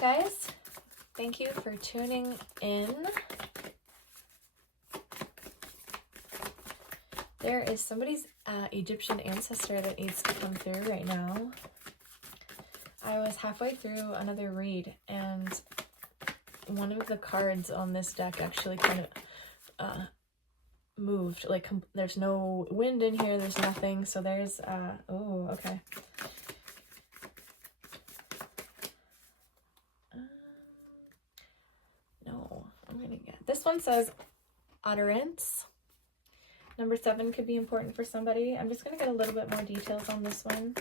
guys. Thank you for tuning in. There is somebody's Egyptian ancestor that needs to come through right now. I was halfway through another read, and one of the cards on this deck actually kind of moved. Like, there's no wind in here, there's nothing, so there's, oh, okay. No, I'm gonna get, this one says utterance. Number 7 could be important for somebody. I'm just gonna get a little bit more details on this one.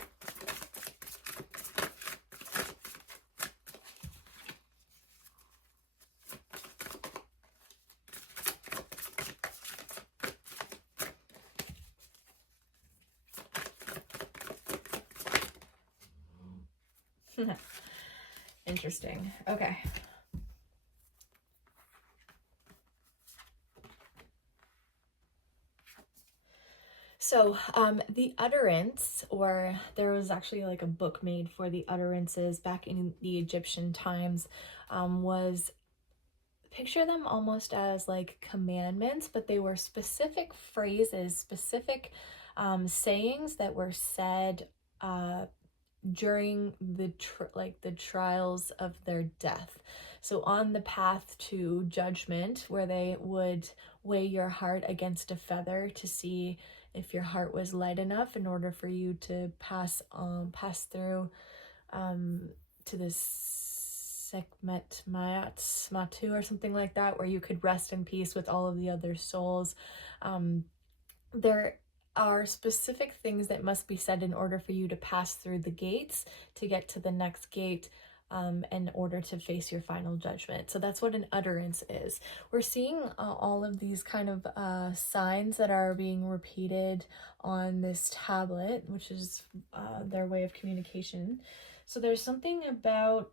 Interesting. Okay. So, the utterance, or there was actually like a book made for the utterances back in the Egyptian times, was, picture them almost as like commandments, but they were specific phrases, specific sayings that were said during the trials of their death. So on the path to judgment, where they would weigh your heart against a feather to see if your heart was light enough in order for you to pass through to this Sekmet Mayat Matu or something like that, where you could rest in peace with all of the other souls. There are specific things that must be said in order for you to pass through the gates to get to the next gate, in order to face your final judgment. So that's what an utterance is. We're seeing all of these kind of signs that are being repeated on this tablet, which is their way of communication. So there's something about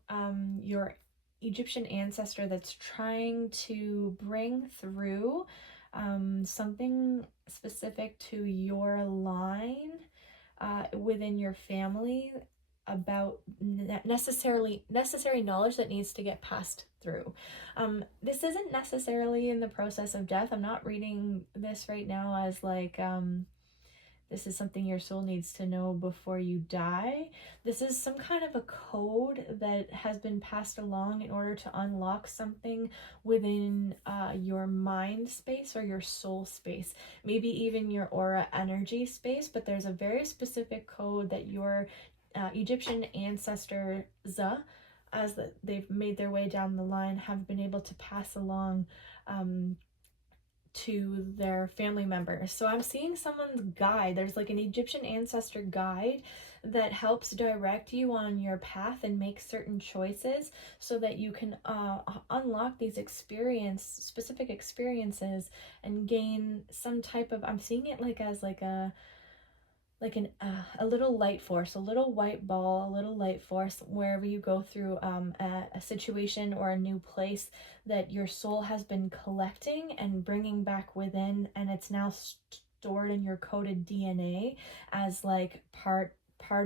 your Egyptian ancestor that's trying to bring through something specific to your line within your family, about necessary knowledge that needs to get passed through. This isn't necessarily in the process of death. I'm not reading this right now as like this is something your soul needs to know before you die. This is some kind of a code that has been passed along in order to unlock something within your mind space or your soul space, maybe even your aura energy space, but there's a very specific code that your Egyptian ancestors, as they've made their way down the line, have been able to pass along to their family members. So I'm seeing someone's guide. There's like an Egyptian ancestor guide that helps direct you on your path and make certain choices so that you can unlock these specific experiences and gain some type of, I'm seeing it like as like a little light force, a little white ball, a little light force wherever you go through a situation or a new place that your soul has been collecting and bringing back within, and it's now stored in your coded DNA as like part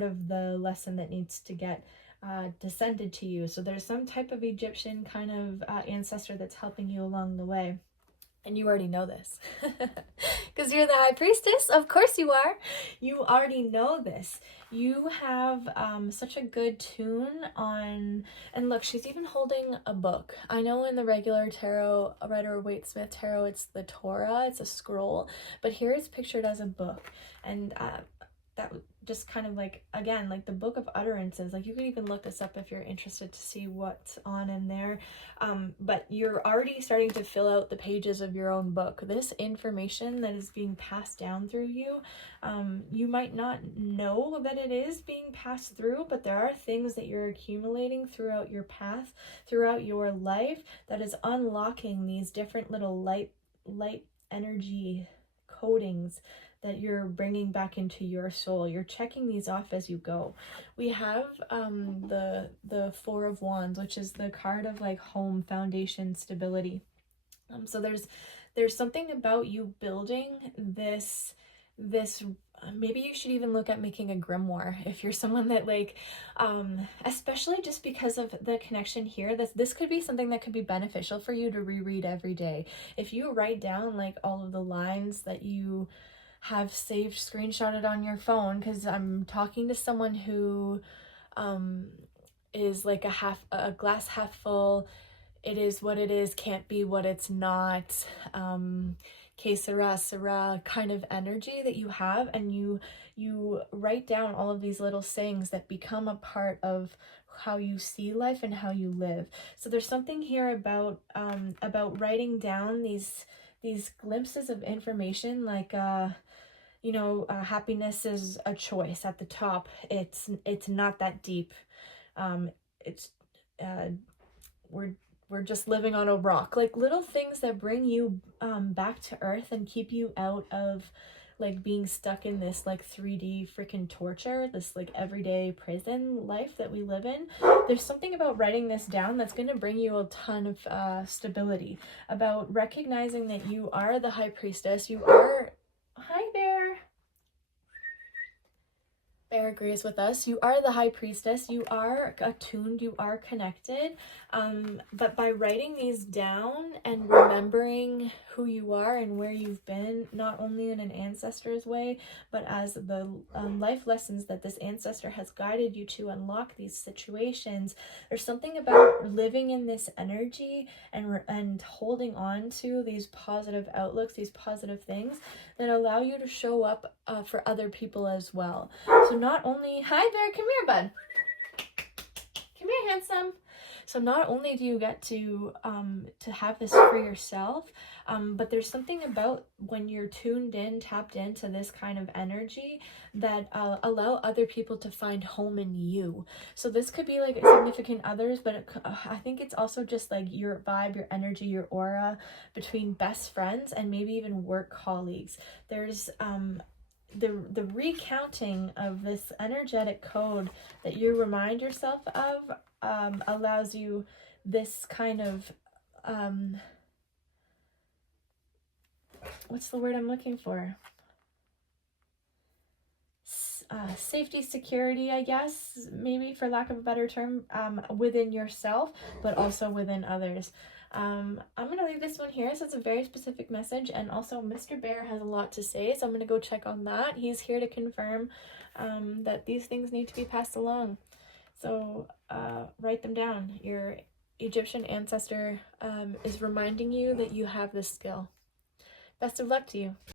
of the lesson that needs to get descended to you. So there's some type of Egyptian kind of ancestor that's helping you along the way. And you already know this because you're the high priestess. Of course you are. You already know this. You have such a good tune on, and look, she's even holding a book. I know in the regular tarot, Rider-Waite-Smith tarot, it's the Torah, it's a scroll, but here it's pictured as a book. And that just kind of like, again, like the Book of Utterances, like you can even look this up if you're interested to see what's on in there, but you're already starting to fill out the pages of your own book. This information that is being passed down through you, you might not know that it is being passed through, but there are things that you're accumulating throughout your path, throughout your life, that is unlocking these different little light energy codings that you're bringing back into your soul. You're checking these off as you go. We have the Four of Wands, which is the card of like home, foundation, stability. So there's something about you building this, maybe you should even look at making a grimoire if you're someone that like, especially just because of the connection here, this could be something that could be beneficial for you to reread every day. If you write down like all of the lines that you have saved, screenshotted on your phone, because I'm talking to someone who is like a glass half full, it is what it is, can't be what it's not, que sera kind of energy that you have, and you write down all of these little sayings that become a part of how you see life and how you live. So there's something here about writing down these glimpses of information, like happiness is a choice at the top. It's not that deep. It's we're just living on a rock. Like little things that bring you back to earth and keep you out of like being stuck in this like 3D freaking torture, this like everyday prison life that we live in. There's something about writing this down that's going to bring you a ton of stability, about recognizing that you are the high priestess. You are, hi Bear. Bear agrees with us. You are the high priestess. You are attuned. You are connected. But by writing these down and remembering who you are and where you've been, not only in an ancestor's way, but as the life lessons that this ancestor has guided you to unlock these situations, there's something about living in this energy and holding on to these positive outlooks, these positive things that allow you to show up for other people as well. So not only, hi Bear, come here, bud. Come here, handsome. So not only do you get to have this for yourself, but there's something about when you're tuned in, tapped into this kind of energy that allow other people to find home in you. So this could be like significant others, but I think it's also just like your vibe, your energy, your aura between best friends and maybe even work colleagues. There's the recounting of this energetic code that you remind yourself of allows you this kind of what's the word I'm looking for? Safety, security, I guess, maybe for lack of a better term, within yourself, but also within others. I'm going to leave this one here. So it's a very specific message, and also Mr. Bear has a lot to say, so I'm going to go check on that. He's here to confirm that these things need to be passed along. So write them down. Your Egyptian ancestor is reminding you that you have this skill. Best of luck to you.